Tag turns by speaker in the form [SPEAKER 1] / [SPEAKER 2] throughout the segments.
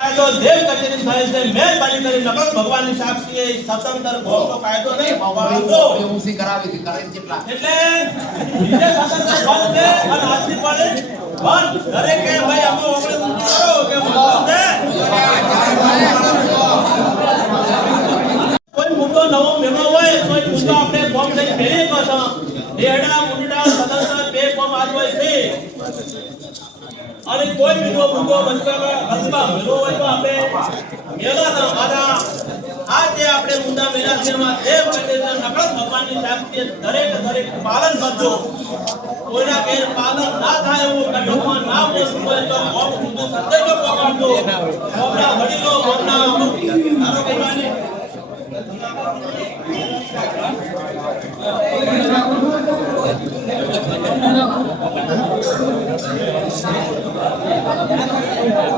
[SPEAKER 1] કાયદો દેવ કચેરી થાય છે. મહેરબાની કરી નકલ ભગવાનની સાક્ષીએ સ્વતંત્ર ભોગનો કાયદો નહીં ભગવાનનો
[SPEAKER 2] ઉસી કરાવી હતી કરે કેટલા?
[SPEAKER 1] એટલે બીજે સ્વતંત્ર ભોગ છે અને આજથી પણ પણ દરેકે ભાઈ અમે ઓગળી કરો કે ભગવાન છે કોઈ મુદ્દો નવો મેળવો હોય તો એ મુદ્દો આપણે ફોર્મ લઈને ભેરી કરશો ડેડા મુંડા સ્વતંત્ર બે ફોર્મ આજ હોય છે અને કોઈ બીજો મુદ્દો બંધમાં મેળવો હોય તો આપણે મેળા ના મારા આ જે આપણે મુદ્દા મેળા છે એમાં દેવ કટેશ્વર નકળ ભગવાનની સાક્ષી દરેક દરેક પાલન કરજો. કોઈના ગેર પાલન ના થાય એવું કટોકમાં ના બોલવું હોય તો મોત સુધી સંદેશો પકડજો. મોમના વડીલો મોમના અમુક ધારો કે માની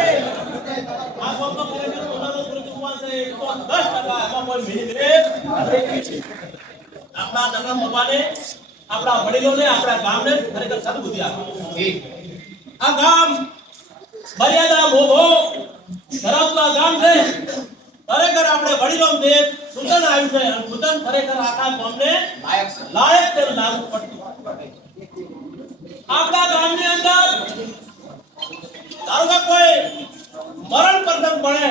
[SPEAKER 1] આ ફોર્મમાં ખરેખર સોનાનો ગુરુત્વાંશ છે એ તો 10% એમાં કોઈ મિનિટ નથી. આપણા નગર બાપાને આપણા વડીલોને આપણા ગામને ખરેખર સદબુદ્ધિ આપે. આ ગામ મર્યાદા મોભો ધરાવતું ગામ છે. ખરેખર આપણે વડીલો તે સૂચન આવ્યું છે અને સૂચન ખરેખર આખા ગામને
[SPEAKER 2] લાયક છે.
[SPEAKER 1] લાયક છે લાગુ પડતું. આપણા ગામની અંદર ધારો કોઈ મરણ પર્યંત બને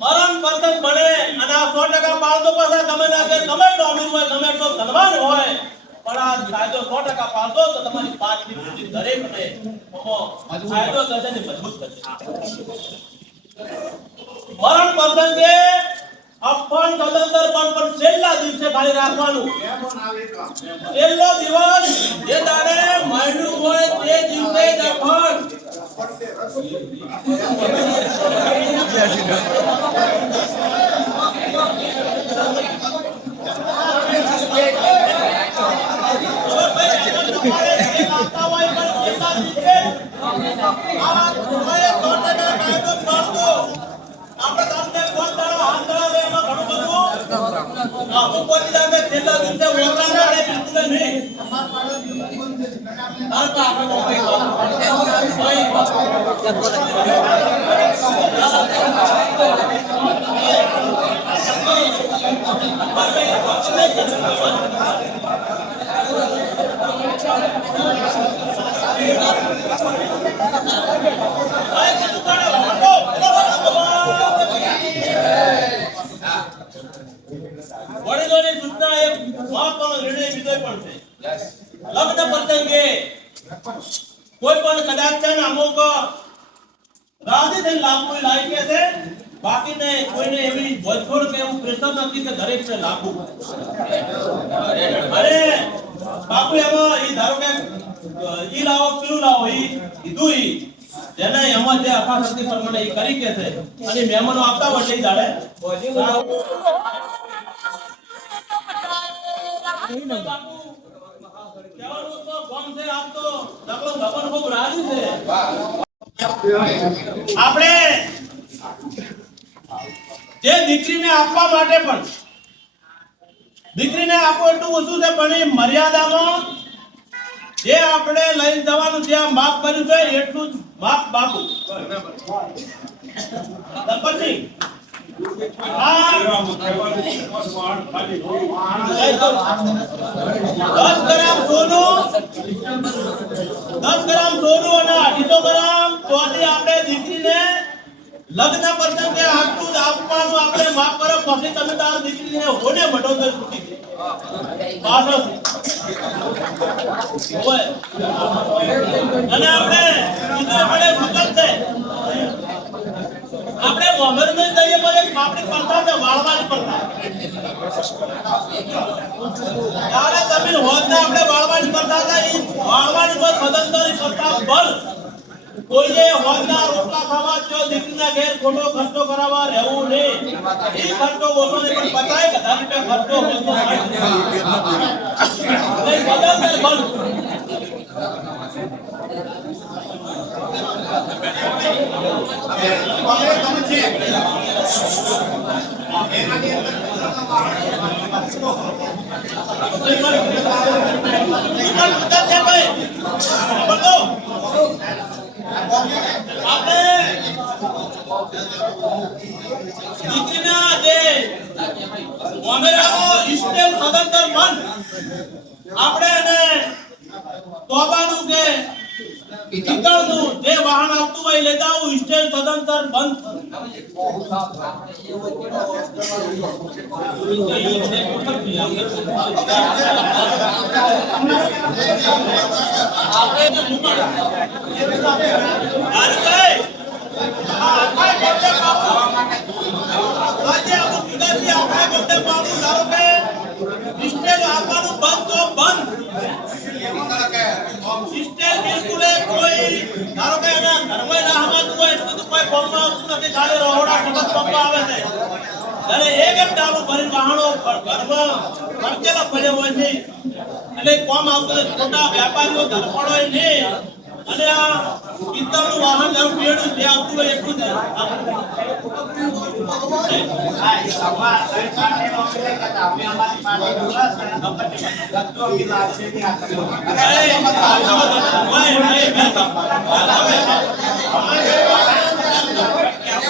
[SPEAKER 1] મરણ પરત બને અને આ સો ટકા પાળતો પાસે ગમે ના કે ગમે તો અમીર હોય, ગમે તો ધનવાન હોય, પણ આ કાયદો સો ટકા પાલતો તો તમારી પાંચની પેઢી દરેક ને કાયદો થશે ને મજબૂત થશે. મરણ પ્રસંગે અપમાન સ્વતંત્ર પણ પણ છેલ્લા દિવસે ખાલી રાખવાનું. છેલ્લો દિવસ જે તારે મહિનું હોય તે દિવસે જ আমরা અપણ વડીલોની સૂચના એ મહત્વનો બીજો પણ છે. લગ્ન પ્રસંગે કોઈ પણ કદાચ છે ને અમુક રાજી થઈને લાગુ લાવી કે છે, બાકીને કોઈને એવી ભોજપોડ કે એવું પ્રેશર નથી કે દરેક ને લાગુ અરે, બાપુ એમાં એ ધારો કે, ઈ લાવો, પેલું લાવો, ઈ કીધું ઈ. જેને એમાં જે આખા શક્તિ પ્રમાણે ઈ કરી કે છે. અને મહેમાનો આપતા હોય એટલે ઈ આપણે જે દીકરીને આપવા માટે પણ દીકરીને આપો એટલું ઓછું છે પણ એ મર્યાદામાં જે આપણે લઈ જવાનું ત્યાં માફ કર્યું છે એટલું જ માફ બાપુ. પછી આ દસ ગ્રામ સોનું દસ ગ્રામ સોનું અને અઢીસો ગ્રામ ચોથી આપણે દીકરીને લગ્ન પ્રસંગે આટલું જ આપવાનું આપણે માફ કરો પછી તમે તાર દીકરીને હોને મઢોતર છૂટી. અને આપણે વખત છે આપણે મોહમ્મદ ને જઈએ પછી આપણી વાળવાની પ્રથા હતા, ઈ વાળવાની કોઈ સ્વતંત્ર પ્રથા બંધ કોઈએ રોટલા ખાવા જો દીકરીના ઘેર ખોટો ખર્ચો કરાવવા રહેવું નહીં. એ ખર્ચો ઓછો પચાય બધા ખર્ચો બંધ દીકરીના જે મોમેરાનો ઇસ્ટેલ સદંતર મન આપણે એને તોબાનું કે પિત્તળનું જે વાહન આવતું હોય એ લેતા આવું ઇસ્ટેલ સદંતર બંધ આજે અમુક વિદ્યાર્થી આપતું પોતે પાડું ધારો કે ઇસ્ટેલ આપવાનું બંધ તો બંધ. સિસ્ટેમ બિલકુલ કોઈ ધારો કે એના ઘરમાં ના હમાતું હોય એટલે આવતું નથી ખાલી રહોડા સતત પંપા આવે છે અને એક એક ડાલો ભરીને વાહણો ઘરમાં ખર્ચેલા પડ્યા હોય છે એટલે કોમ આવતું ખોટા વેપારીઓ ધરપડો નહીં અને આ પિત્તળનું વાહન જેવું પીડું જે આવતું હોય એટલું જ ભાઈ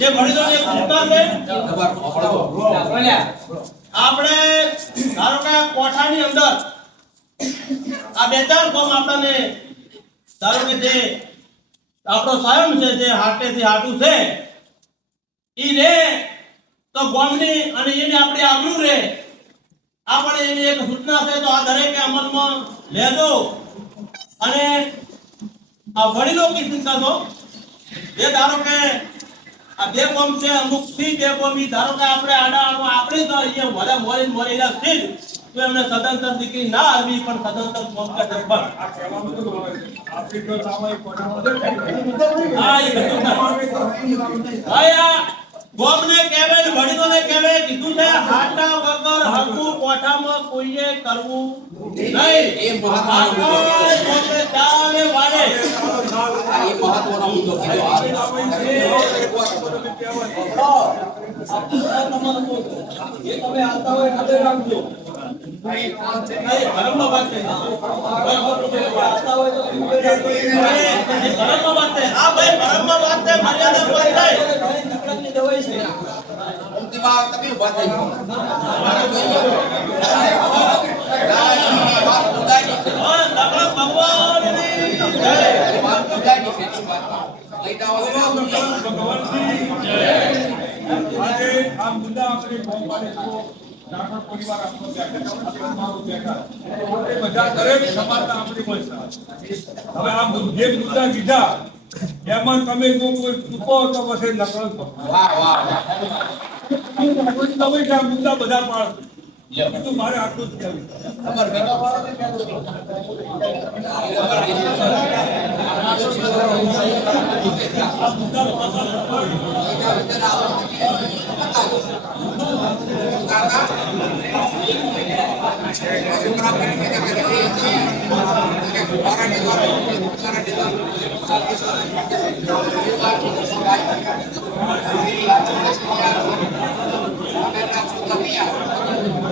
[SPEAKER 1] જે વડીલોની એક સૂચના છે, આપણે ધારો કે કોઠાની અંદર આ બે ચાર ગામ આપણને ધારો કે જે આપણો સ્વયં છે, જે હાટેથી હાટું છે ઈ રે તો ગોમની અને એની આપણી આબરૂ રે. આપણે એની એક સૂચના છે, તો આ દરેક અમલમાં લેજો. અને આ વડીલો કી ચિંતા તો? જે ધારો કે આ બે કોમ છે અમુકથી બે કોમ ઈ ધારો કે આપણે આડા આડો આપણે તો અહીંયા મોરે મોરે મોરેલા છે જ. તો એમને સદંતર દીકરી ના આવી પણ સદંતર કોમ કે ડબ્બા હા એ બધું થાય. ભાઈ આ ગોમને કહેવાય ને કેવે કીધું છે હાટા વગર હરખું કોઠામાં કોઈએ કરવું નહીં
[SPEAKER 2] એ મહત્વનો મુદ્દો.
[SPEAKER 1] આગળ પોતે ચાલે વાળે
[SPEAKER 2] એ મહત્વનો મુદ્દો કીધો
[SPEAKER 1] નહીં, ધર્મનો વાત છે. એ ધર્મનો વાત છે. હા ભાઈ ધર્મનો વાત છે મર્યાદા વાત છે
[SPEAKER 2] અંતિમમાં તમે ઊભા થઈ જાઓ. દાદાજીની વાત મુદ્દાની છે.
[SPEAKER 1] હા, નકર ભગવાનની જય.
[SPEAKER 2] વાત મુદ્દાની છે. લઈ જાઓ છો.
[SPEAKER 3] આજે આ મુદ્દા આપણે બહુ પાડે તો ડાકોર પરિવાર આપણો બેઠા છે, બેઠા. બધા દરેક સમાજના આપણી પૈસા હવે આ જે મુદ્દા કીધા એમાં તમે કોઈ ચૂકો તો પછી નકલ કરો
[SPEAKER 2] વાહ વાહ
[SPEAKER 3] તમે આ મુદ્દા બધા પાડો तुम्हारे
[SPEAKER 2] आपको Thank
[SPEAKER 1] you.